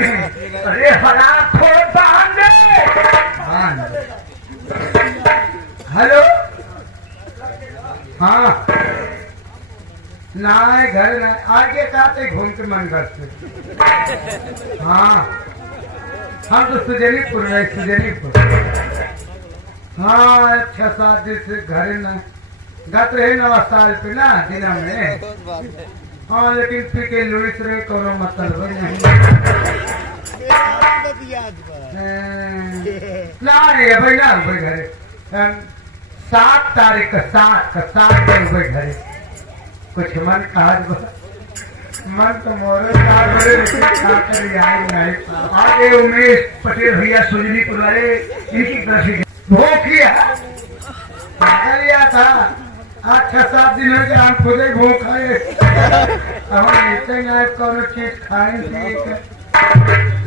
अरे हराम खोर बांध दे। हेलो हाँ ना घर ना आगे काते घूम के मन करते। हाँ हम तो सुजनीपुर रहे सुजनीपुर। हाँ 6-7 दिन से घर न गत रहे 9 साल पे ना दिन में। हाँ लेकिन पी के लुड़िस रहे कोनो मतलब नहीं। ना ये भाई ना भाई घरे 7 तारीख का 7 भाई घरे कुछ मन कहा मन तो मोरे आगे उमेश पटेल भैया सुजनीपुर वाले इनकी तरफ से वो किया लिया था 8-7 दिन के हम खुद ही भूख खाए। हम इतने ना कोनो चीज खाए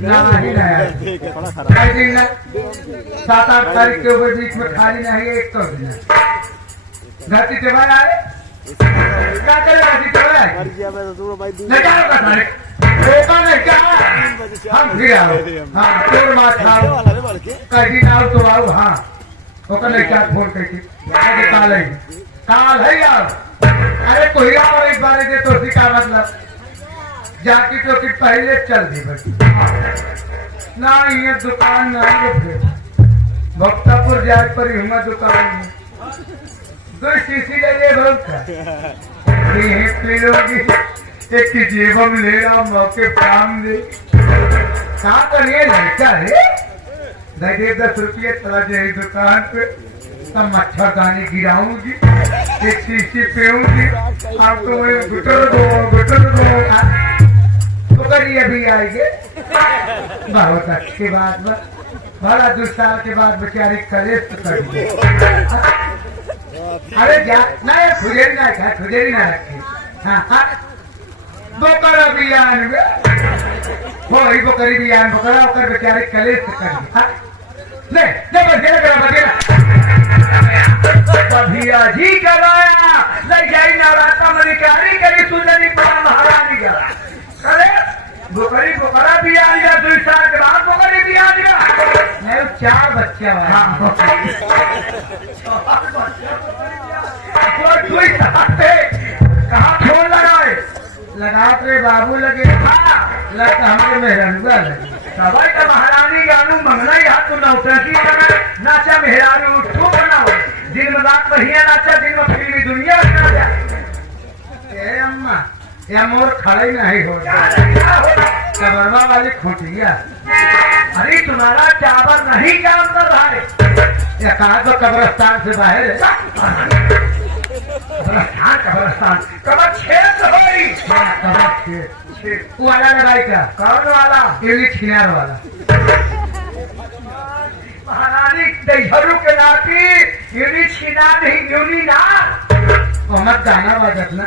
ना ही ना 7-8 तारीख के बीच में खाली नहीं एक तो दिन धरती के बाद आए क्या करेगा हम फिर आओ हाँ तोड़ मार खाओ कहीं आओ तो आओ हाँ ओकर क्या फोन करके काल है यार। अरे कोई और एक बार दे तो का मतलब जाकी तो कि पहले चल दी बस ना ये दुकान ना भक्तापुर जाए पर हिम्मत दुकान में 2 शीशी ले भक्ता पीलोगी एक की जेबम ले रहा मौके काम दे कहाँ पर ये लड़का है दे 10 रुपये चला जाए दुकान पे तब मच्छरदानी गिराऊंगी एक शीशी पेऊंगी आपको मैं गुटर दो तो करिए अभी आएंगे बहुत अच्छी बात भला 2 साल के बाद बेचारे कलेश तो करेंगे। अरे जा ना खुजेरी ना खा खुजेरी ना रखे हाँ बोकर अभियान वही बोकरी अभियान बोकरा होकर बेचारे कलेश तो करेंगे। ले भैया जी कराया नहीं जाई नवराता मनिकारी करी सुंदरी महारानी करा अरे बोकरी बोकरा भी आ गया 2 साल के बाद बोकरी भी आ गया नहीं 4 बच्चे कहाँ फोन लगाए लगाते रे बाबू लगे लगता हमारे मेहरानुआ लगे सवाई का महारानी गानू मंगना ही हाथ को नौटंकी लगा नाचा मेहरानी उठो बनाओ दिन में रात बढ़िया नाचा दिन में फिल्मी दुनिया अम्मा या मोर खड़े नहीं हो कबरवा वाली खोटिया। अरे तुम्हारा टावर नहीं काम कर रहा है या कहा तो कब्रस्तान से बाहर है कब्रस्तान कबर वाला लड़ाई का कौन वाला छिनार वाला महारानी दहरू के नाती यूनी छीना नहीं यूनी ना मत गाना बजत ना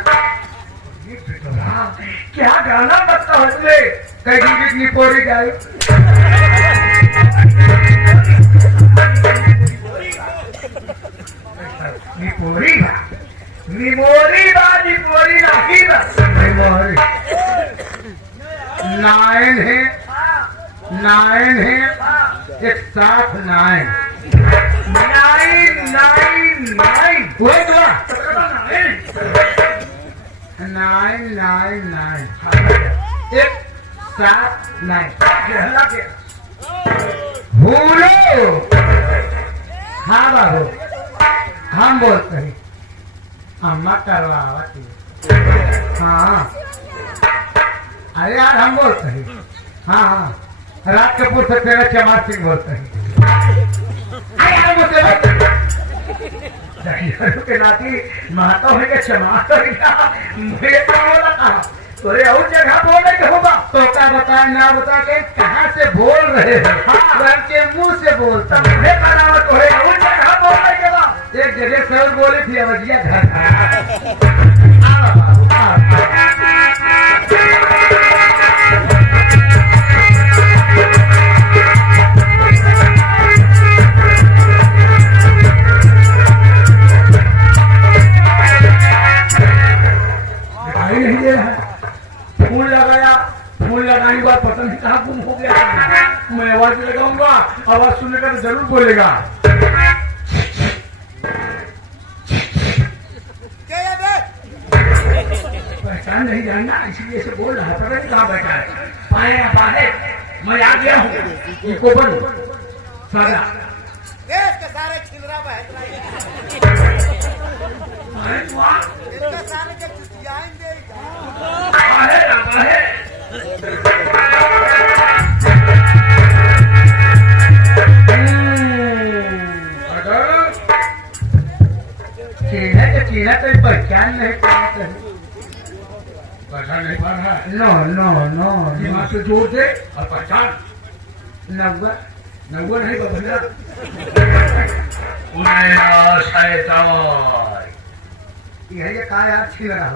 क्या गाना बजता है तुम्हें कहीं कितनी पोरी गाई निमोरी बाजी पोरी राखी निमोरी 9 है 9 है एक 7 9 वो तो 9 एक 7 9 भूलो हाँ बाबू हम बोलते हैं अम्मा करवावती हाँ अरे यार हम बोलते हैं हाँ रात कपूर से तेरा चमार सिंह बोलते हैं के नाती महतो है के चमार मुझे तो बोला था तोरे और जगह बोले के होगा तो क्या बताए ना बता के कहाँ से बोल रहे हो हाँ के मुंह से बोलता मुझे करावा तोरे और जगह बोलने के बाद एक जगह से और बोली थी अवजिया घर फूल कई बार पता नहीं कहाँ गुम हो गया। मैं आवाज लगाऊंगा, आवाज सुनने का तो जरूर बोलेगा। पहचान नहीं जानना, इसलिए से बोल रहा, पता नहीं कहाँ बैठा है। पाए पाए मैं आ गया हूँ। इको बन सारा देश के सारे छिलरा बहत रहे इनका सारे के चुटियाएंगे चीना तो पहचान नहीं पाता, पहचान नहीं पा रहा। नो नो नो दिमाग से जोर दे और पहचान। नव्वा नव्वा नहीं बदला। ये कहा यार छील रहा हो।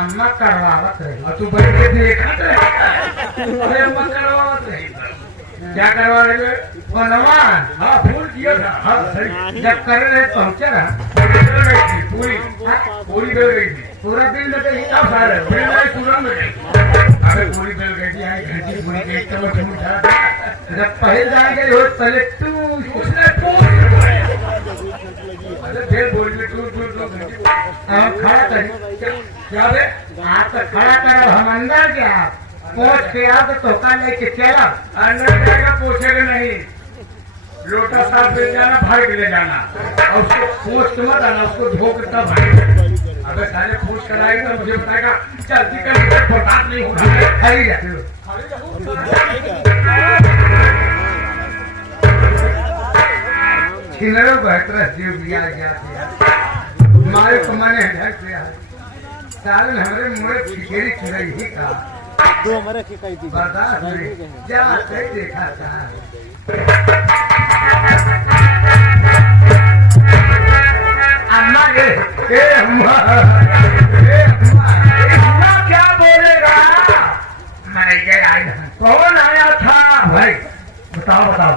अम्मा करवावत रही और तू बैठ के देखत रहे। अरे अम्मा करवावत रही, क्या करवा रहे थे? बनवान। हाँ फूल किया था। हाँ सही। जब कर रहे पहुंचे ना पूरी पूरी बेल गई थी। पूरा बिल में तो हिसाब सारे बिल में पूरा में अबे पूरी बेल गई थी। आई घंटी पूरी के एक तो झूठा। जब पहले जाएंगे हो पहले तू उसने पूछ अरे बेल बोल के तू खड़ा कर क्या बे आप तो खड़ा करो, हम अंदर क्या पहुंच के आओ तो धोखा लेके चला। अंदर जाएगा पूछेगा नहीं, लोटा साफ ले जाना, भाग ले जाना और उसको पूछ के मत आना, उसको धो के तब भाग। अबे साले पूछ कराएगा तो मुझे बताएगा चलती कर बर्बाद नहीं होगा। खड़ी जा छिलरो बेहतर जीव दिया गया हमारे को मने ढक दिया साल हमारे मुँह खिचड़ी खिलाई ही कहा दो हमारे की कही थी बर्दाश्त नहीं जा सही देखा था। अम्मा ए अम्मा क्या बोलेगा? मैं ये आई कौन आया था भाई बताओ बताओ।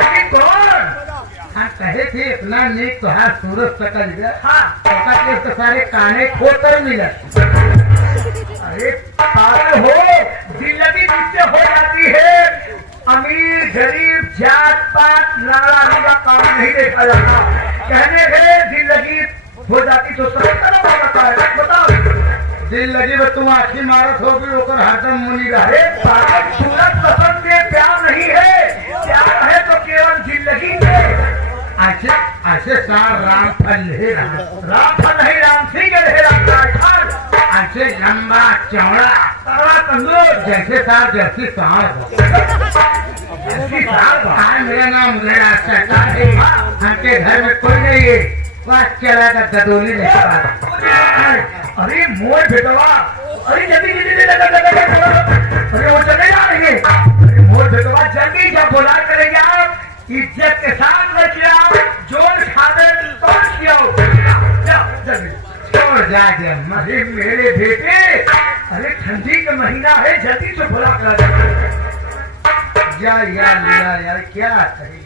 अरे कौन? हाँ कहे थे इतना नीक तो है सूरज सकल गया। हाँ तो सारे काने खोतर मिले। अरे पागल हो, जिंदगी जिससे हो जाती है अमीर गरीब जात पात लाड़ा का काम नहीं देखा जाता। कहने गए जिंदगी हो जाती तो सब तरह होता है। बताओ जिंदगी में तुम आखिर मारत होगी होकर हरदम मुनि रहे। पागल सूरत पसंद से प्यार नहीं है, प्यार है तो केवल जिंदगी में। ऐसे ऐसे सार राम फल नहीं रहा, राम फल नहीं राम सिंह रहे फल ऐसे लंबा चौड़ा तगड़ा तंदुरुस्त जैसे सार जैसी सार मेरा नाम मेरा सरकार है। हमके घर में कोई नहीं है, बस चला का ददोली नहीं। अरे मोर बेटवा अरे जल्दी जल्दी अरे वो चले जा रही है। अरे मोर बेटवा जल्दी जब बुला करेंगे आप इज्जत के साथ लेके आओ, जोर खाते तो खिलाओ। छोड़ जाए अरे मेरे बेटे, अरे ठंडी का महीना है जल्दी से बुला कर यार क्या कही।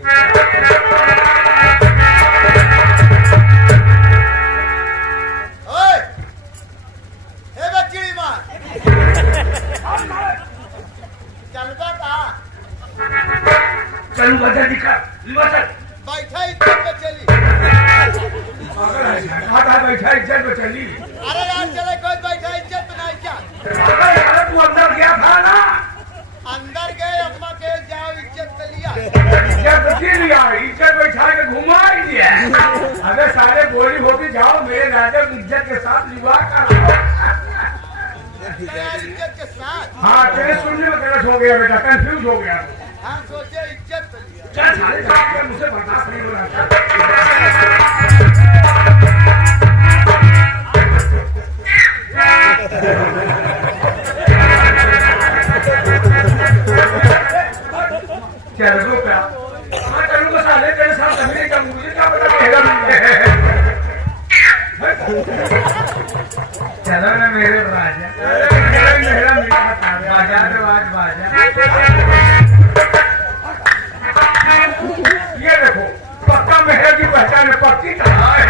चलू बजा दिखा बैठा इज्जत पे चली। बैठा इज्जत पे चली। अरे यार चले कोई बैठा इज्जत पे नहीं क्या? तू अंदर गया था ना? अंदर गए अम्मा के जाओ इज्जत पे लिया। इज्जत की लिया, इज्जत बैठा के घुमा ही दिया। अगर सारे बोली होगी जाओ मेरे राजा इज्जत के साथ विवाह कर। इज्जत के साथ हाँ तेरे सुनने में गलत हो गया बेटा, कंफ्यूज हो गया। हम सोचे इज्जत पे लिया। क्या सारे साथ मुझसे बर्दाश्त नहीं हो रहा था। चलो क्या हाँ चलो साले तेरे साथ अभी का मुझे क्या पता चलो ना मेरे राजा बाजार बाजा ये देखो पक्का मेहरा की पहचान है, पक्की कहाँ है?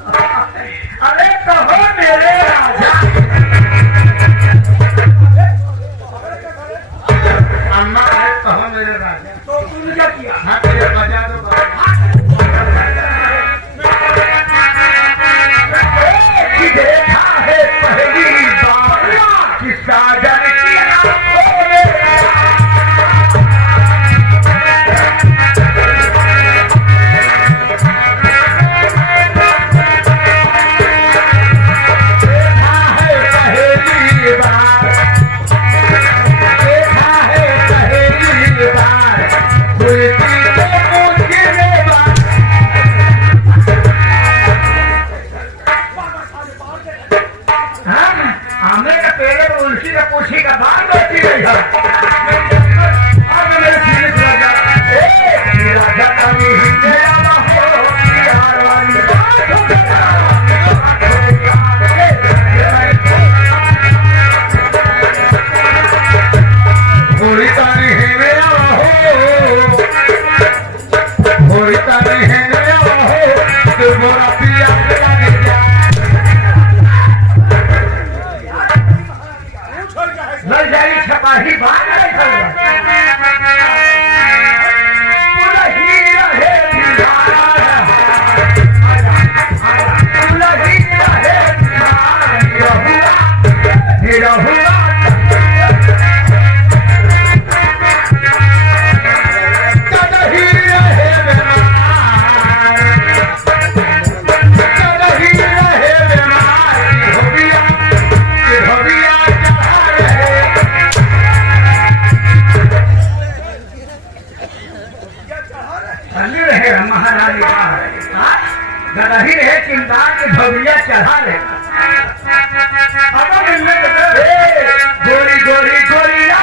अरे कहो मेरे राजा। अम्मा कहो मेरे राजा। तो तुमने क्या किया? हाँ तेरे बजा दो देखा है पहली बार किसका जन गदही रहे चिंता के भविया चढ़ा ले गोरी गोरी गोरिया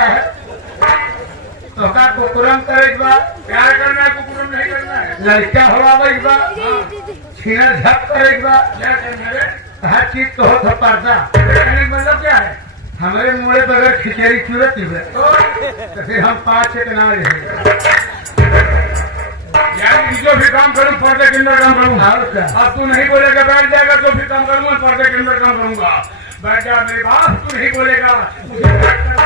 लगता है तो का कुकुरम करे बा प्यार करना है कुकुरम नहीं करना है लड़का हुआ बा छीना झप करे बा क्या करना है हर चीज को हो पर्दा कहने का मतलब क्या है हमारे मुँह बगैर खिचड़ी चूरत ही है तो फिर हम 5 ना रहे यानी जो भी काम करूँ पर्दे के अंदर काम करूँ अब तू नहीं बोलेगा बैठ जाएगा जो भी काम करूँगा पर्दे के अंदर काम करूँगा बैठ जा मेरे बाप तू नहीं बोलेगा बैठ जा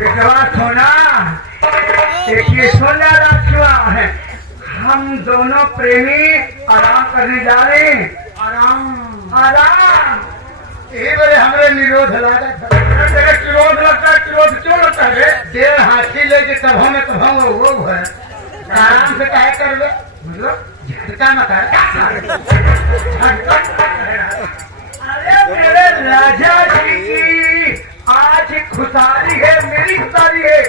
विश्वास होना एक ये सोना रखा है हम दोनों प्रेमी आराम करने जा रहे हैं आराम आराम यही बड़े हमारे निरोध लगा तेरे किरोध लगता है किरोध क्यों लगता है 1.5 हाथी लेके कभों में कभों वो है आराम से कहे कर दे मतलब झटका मत अरे मेरे राजा जी की आज खुशहाली है मेरी खुशहाली है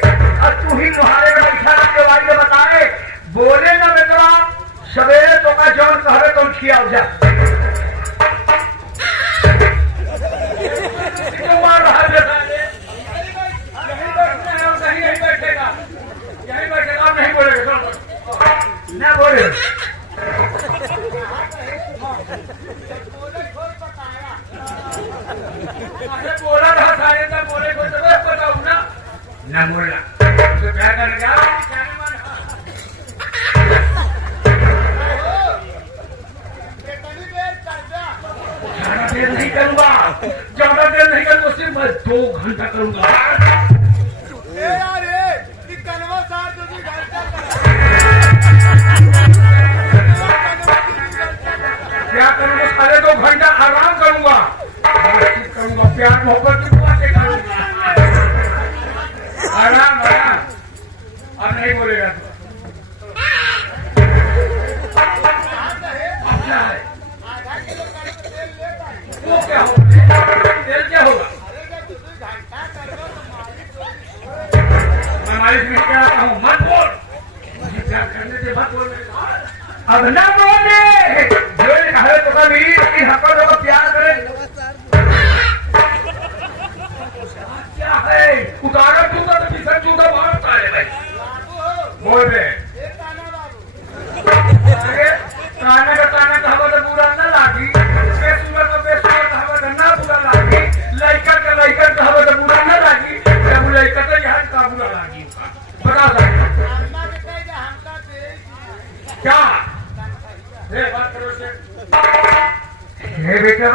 और तू ही मुहारे का इशारा के वाले बताए बोले ना बेटवा सवेरे तो का जौन कहवे तुम खियाओ जा मार रहा है यही बैठेगा नहीं बोलेगा ना बोले बोला था सारे का बोले को तो बताऊँ ना बोला तो क्या कर गया देर नहीं करूंगा ज्यादा देर नहीं करूंगा सिर्फ मैं 2 घंटा करूंगा क्या करूंगा साढ़े 2 घंटा आराम करूंगा करूंगा प्यार मोहब्बत की बातें करूंगा आराम आराम अब नहीं बोलेगा तो क्या होगा तेल क्या होगा मैं मालिश में क्या आता हूँ मत बोल मुझे प्यार करने से मत बोल अब ना बोले जो कहे तो कभी हकड़ को प्यार करे क्या है उतारा चूता तो किसान चूता मारता है भाई बोल रहे ताना का ताना कहा तो पूरा न लागी बेसुरा का बेसुरा कहा तो ना पूरा लागी लड़का का लड़का कहा तो पूरा न लागी जब लड़का तो यहाँ का पूरा लागी बता सकते क्या बात करो से हे बेटा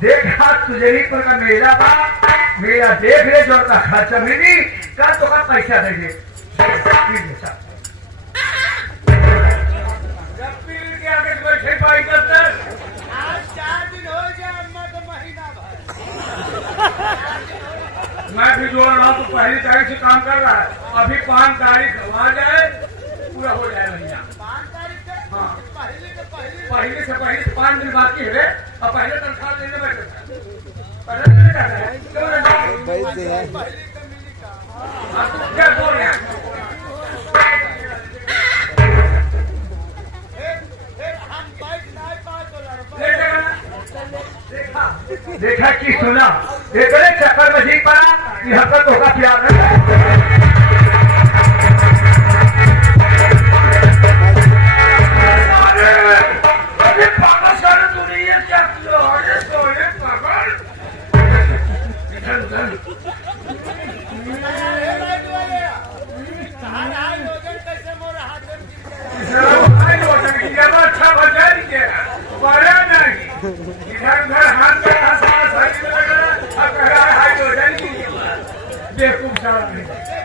देखा तुझे पर का मेरा बा मेरा देख ले जो का खर्चा मिली का तो का पैसा देंगे आगे बैठे पाई करते आज 4 दिन हो गया अम्मा तो महीना भर मैं भी जोड़ रहा हूँ तो पहली तारीख से काम कर रहा है अभी 5 तारीख आ जाए पूरा हो जाए महीना 5 तारीख से हाँ पहले से पहले 5 दिन बाकी है और पहले तनख्वाह लेने बैठे पहले नहीं जाता है पहले तो मिली का आप क्या बोल रहे हैं हम बैठ नहीं पाए तो देखा कि सुना एक चक्कर में जी पड़ा यहाँ पर होगा प्यार है कैसे मोर हाथ में अच्छा बचा लीजिए बड़ा नहीं इधर हाथ में बेवकूफ सारा नहीं